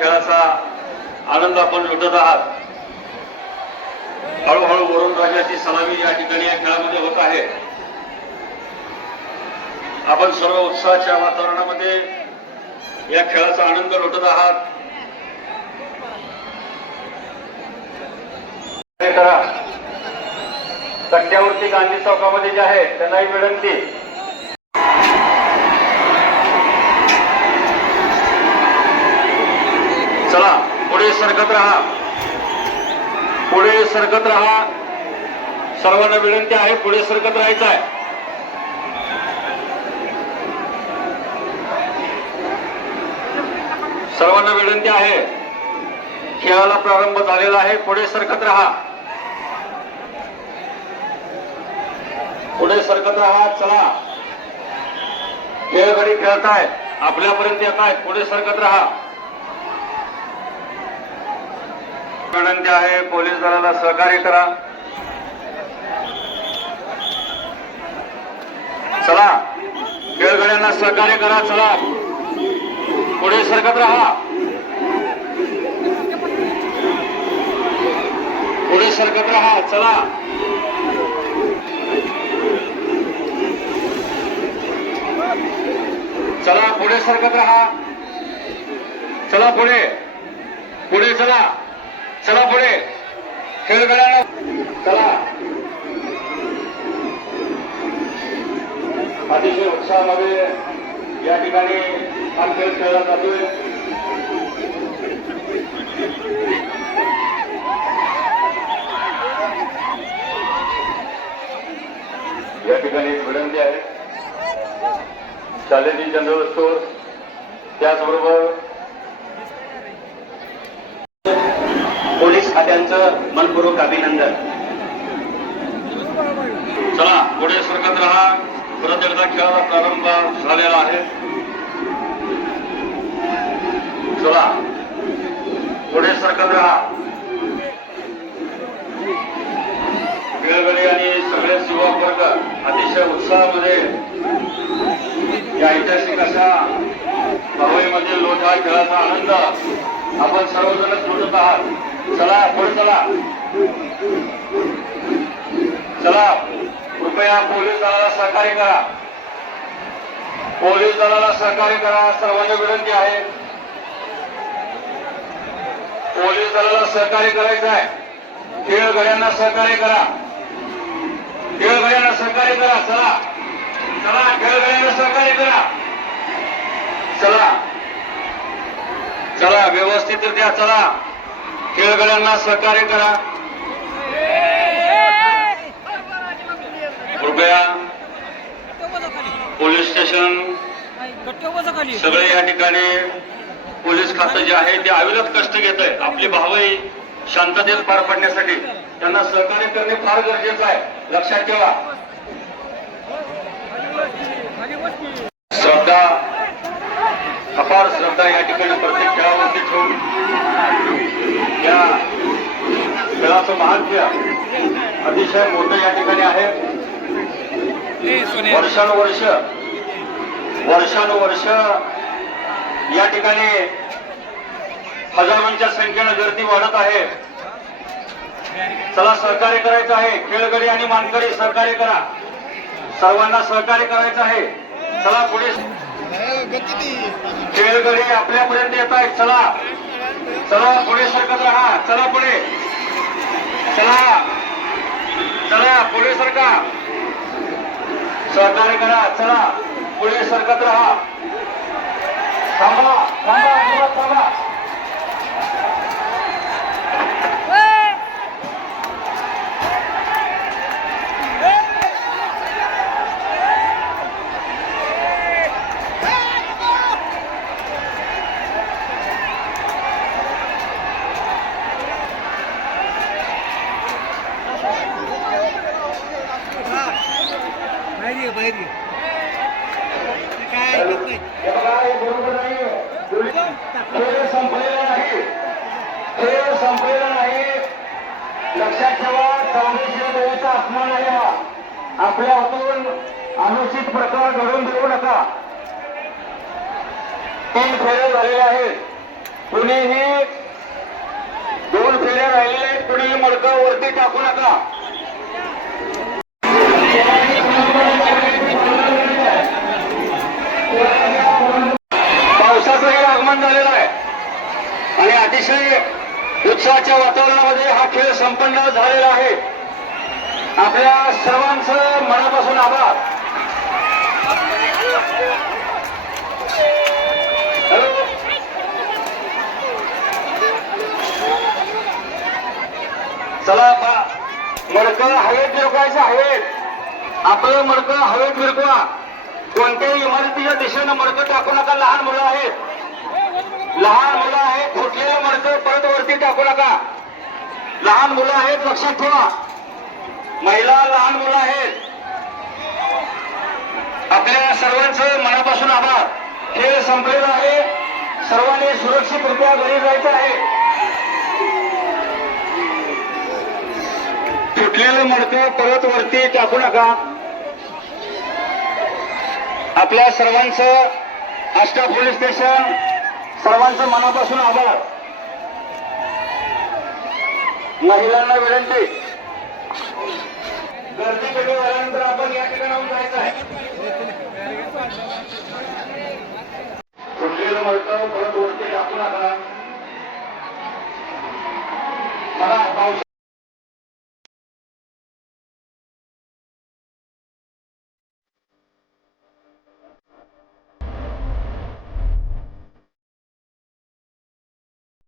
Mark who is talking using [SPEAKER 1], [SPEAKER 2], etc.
[SPEAKER 1] खेळाचा आनंद आपण लुटत आहात. हळूहळू वरुण राजाची सलामी या ठिकाणी या खेळामध्ये होत आहे. आपण सर्व उत्साहाच्या वातावरणामध्ये या खेळाचा आनंद लुटत आहात. करा. कट्ट्यावरती गांधी चौकामध्ये जे आहे त्यांनाही विनंती. चला पुढे सरकत राहा. पुढे सरकत राहा. सर्वांना विनंती आहे पुढे सरकत राहायचं आहे. सर्वांना विनंती आहे खेळाला प्रारंभ झालेला आहे पुढे सरकत राहा. पुढे सरकत राहा चला. खेळ घरी खेळताय आपल्यापर्यंत येत आहेत पुढे सरकत राहा. विनंती आहे पोलीस दलाला सहकार्य करा. चला खेळगड्यांना सहकार्य करा चला. पुढे सरकत राहा. पुढे सरकत राहा चला. चला पुढे सरकत राहा. चला पुढे. पुढे चला. चला पुढे. खेळगड्यांना चला. अतिशय उत्साहामध्ये या ठिकाणी हा खेळ खेळला जातोय. या ठिकाणी एक विनंती आहे. शालेजी जनरल स्टोअर त्याचबरोबर
[SPEAKER 2] खात्यांचं मनपूर्वक अभिनंदन.
[SPEAKER 1] चला पुढे सरकत राहा. परत एकदा खेळाला प्रारंभ झालेला आहे. चला पुढे सरकत राहा. खेळगडी आणि सगळे युवक वर्ग अतिशय उत्साहामध्ये या ऐतिहासिक अशा भावईमध्ये लोटा खेळाचा आनंद आपण सर्वजणच लुटत आहात. चला पुढे चला. चला कृपया पोलीस दलाला सहकार्य करा. पोलीस दलाला सहकार्य करा सर्वांना विनंती आहे. पोलीस दलाला सहकार्य करायचं आहे. खेळगड्यांना सहकार्य करा. खेळगड्यांना सहकार्य करा चला. चला खेळगड्यांना सहकार्य करा. चला. चला व्यवस्थितरित्या चला. खेळगड्यांना सहकार्य करा. कृपया पोलीस स्टेशन सगळे या ठिकाणी पोलीस खातं जे आहे ते अविरत कष्ट घेत आहे आपली भावही शांततेत पार पडण्यासाठी त्यांना सहकार्य करणे फार गरजेचं आहे. लक्षात ठेवा. श्रद्धा अपार श्रद्धा या ठिकाणी प्रत्येक खेळावरती ठेवून या अतिशय मोठं या ठिकाणी आहे. वर्षानुवर्ष वर्षानुवर्ष या ठिकाणी हजारोंच्या संख्येनं गर्दी वाढत आहे. चला सहकार्य करायचं आहे. खेळगडी आणि मानकरी सहकार्य करा. सर्वांना सहकार्य करायचं आहे. चला पुढे. खेळगडी आपल्यापर्यंत येत आहेत. चला. चला पुढे सरकत राहा. चला पुढे. चला. चला पुढे सरका. सहकार्य करा चला. पुढे सरकत राहा. थांबा अजिबात थांबा
[SPEAKER 3] बाहेर ये बाहेर ये. काय ऐकत नाही.
[SPEAKER 1] खेळ संपलेला नाही. लक्षात ठेवा चांदेश्वर देवीचा अपमान आहे हा. आपल्या हातून अनुचित प्रकार घडून देऊ नका. तीन फेरे झालेले आहेत. कुणीही दोन फेऱ्या राहिलेल्या आहेत कुणीही मडकं वरती टाकू नका पावसाचंही आगमन झालेलं आहे आणि अतिशय उत्साहाच्या वातावरणामध्ये हा खेळ संपन्न झालेला आहे. आपल्या सर्वांचं मनापासून आभार. चला मडक मडकं हवेत फिरकायचं हवेत आपलं मडकं हवेत फिरकवा कोणत्याही इमारतीच्या दिशेनं मडकं टाकू नका. लहान मुलं आहेत. लहान मुलं आहेत माणसं परत वरती टाकू नका. लहान मुलं आहेत लक्षात ठेवा. महिला लहान मुलं आहेत. आपल्या सर्वांचं मनापासून आभार. खेळ संपलेला आहे. सर्वांनी सुरक्षितरित्या घरी जायचं आहे. तुटलेलं मडकं परत वरती टाकू नका. आपल्या सर्वांचं आष्टा पोलीस स्टेशन सर्वांचं मनापासून आभार. महिलांना विनंती. गर्दी कमी झाल्यानंतर आपण या ठिकाणाहून जायचं आहे. तुटलेलं मडकं परत वरती टाकू नका.